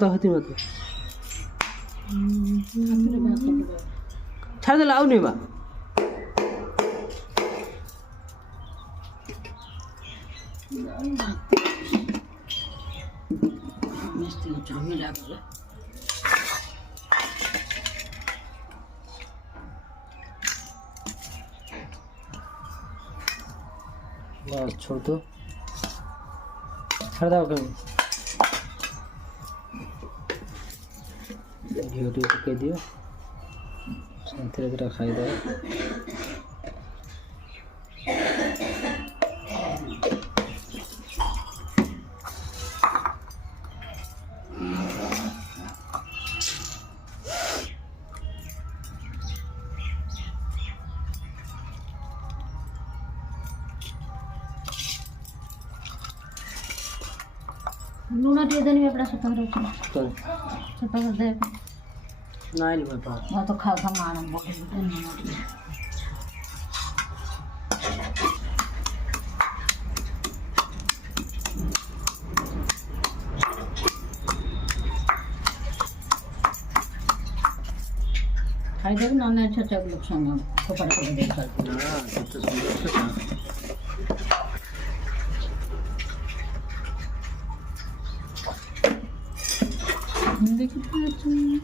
था हती मत छाड़ दे आउने बा बस छोड़ दो छाड़ दो कहीं घी पकई दियो धीरे धीरे खाई दो लूना टे देनी अपना सता रहे तो सता कर दे नहीं ले पा मैं तो खा खा मारना बहुत नहीं खाई दे ना मैं अच्छा लोग संग को पर को दे कर हां सब तो सुंदर से देखिए